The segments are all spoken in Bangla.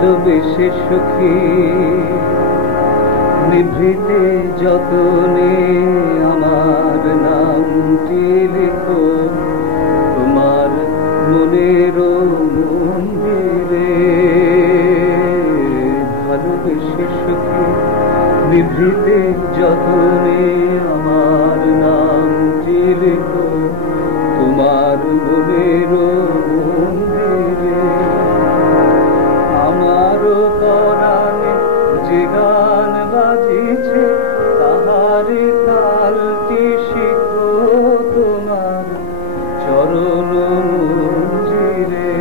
ভালোবেসে সুখী নিভৃতে যতনে আমার নামটি লিখো তোমার মনের মন্দিরে। ভালোবেসে সুখী নিভৃতে যতনে আমার নামটি লিখো তোমার মনের মন্দিরে। আমার পরাণে যে গান বাজিছে তাহারি তালটি শিখো তোমার চরণ মঞ্জিরে।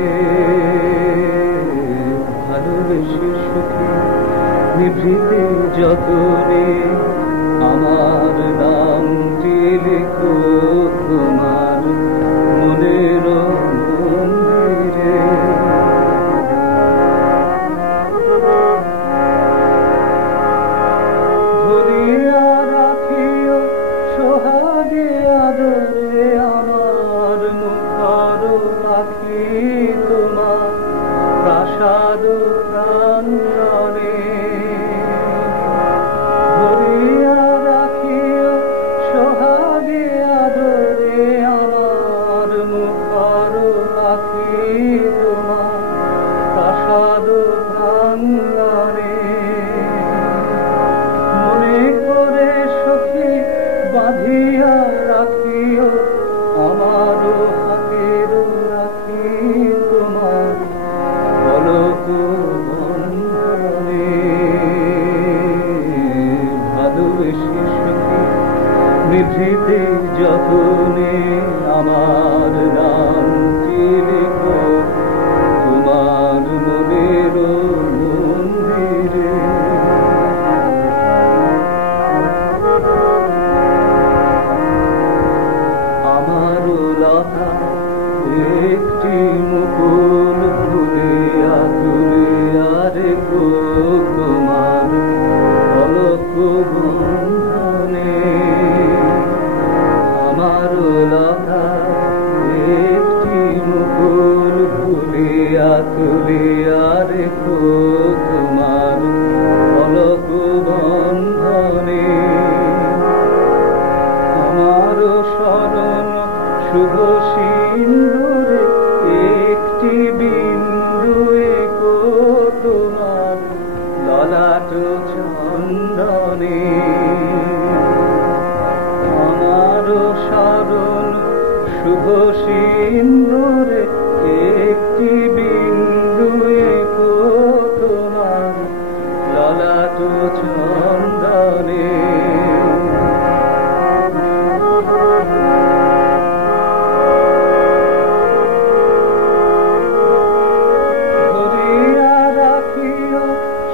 ভালোবেসে সুখী নিভৃতে যতনে আমার নামটি লিখো তোমার মনের মন্দিরে। ধরিয়া রাখিও সোহাগে আদরে আমার মুখর পাখি তোমার প্রাসাদ প্রাঙ্গণে। ধরিয়া রাখিও সোহাগে আদরে আমার মুখর পাখি তোমার প্রাসাদ প্রাঙ্গণে। মনে করে সখী বাঁধিয়া রাখিও আমার হাতের রাখি তোমার পলক বন্ধনে। ভালোবেসে সুখী নিভৃতে যতনে আমার নামটি লিখো তোমার মনের মন্দিরে। আমার লতা একটি মুকুল ফুলিয়া তুলিয়া রেখো তোমার পলক বন্ধনে। আমার লতা একটি মুকুল ফুলিয়া তুলিয়া রেখো তোমার পলক বন্ধনে। আমার শরণ শুভ সিন্দুরে একটি বিন্দু এঁকো তোমার ললাট চন্দনে। আমার শরণ শুভ সিন্দুরে একটি বিন্দু এঁকো তোমার ললাট চন্দনে।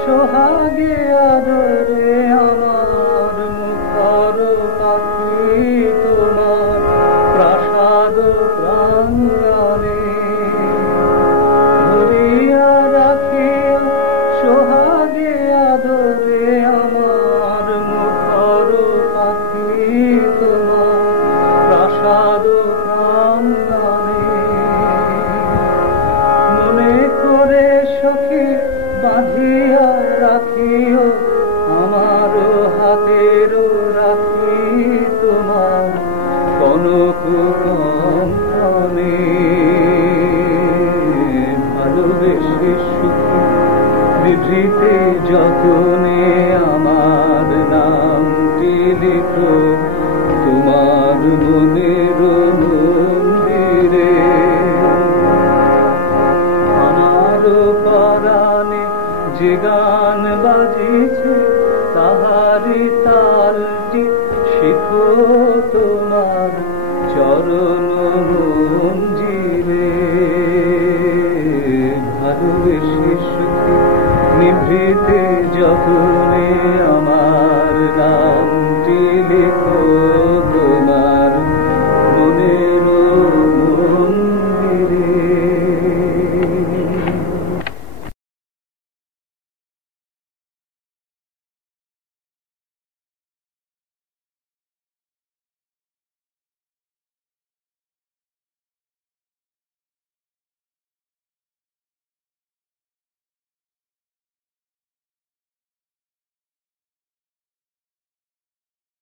সোহাগে আদরে আমার মুখর পাখি তোমার প্রাসাদ প্রাঙ্গণে। ধরিয়া রাখিও সোহাগে আদরে আমার মুখর পাখি তোমার প্রাসাদ প্রাঙ্গণে। মনে করে সখী বাঁধিয়া রাখিও আমার হাতের রাখি তোমার কনক কঙ্কণে। ভালোবেসে সুখী নিভৃতে যতনে আমার নামটি লিখো তোমার মনের মন্দিরে। আমার পরাণে যে গান বাজিছে তাহারি তালটি শিখো তোমার চরণ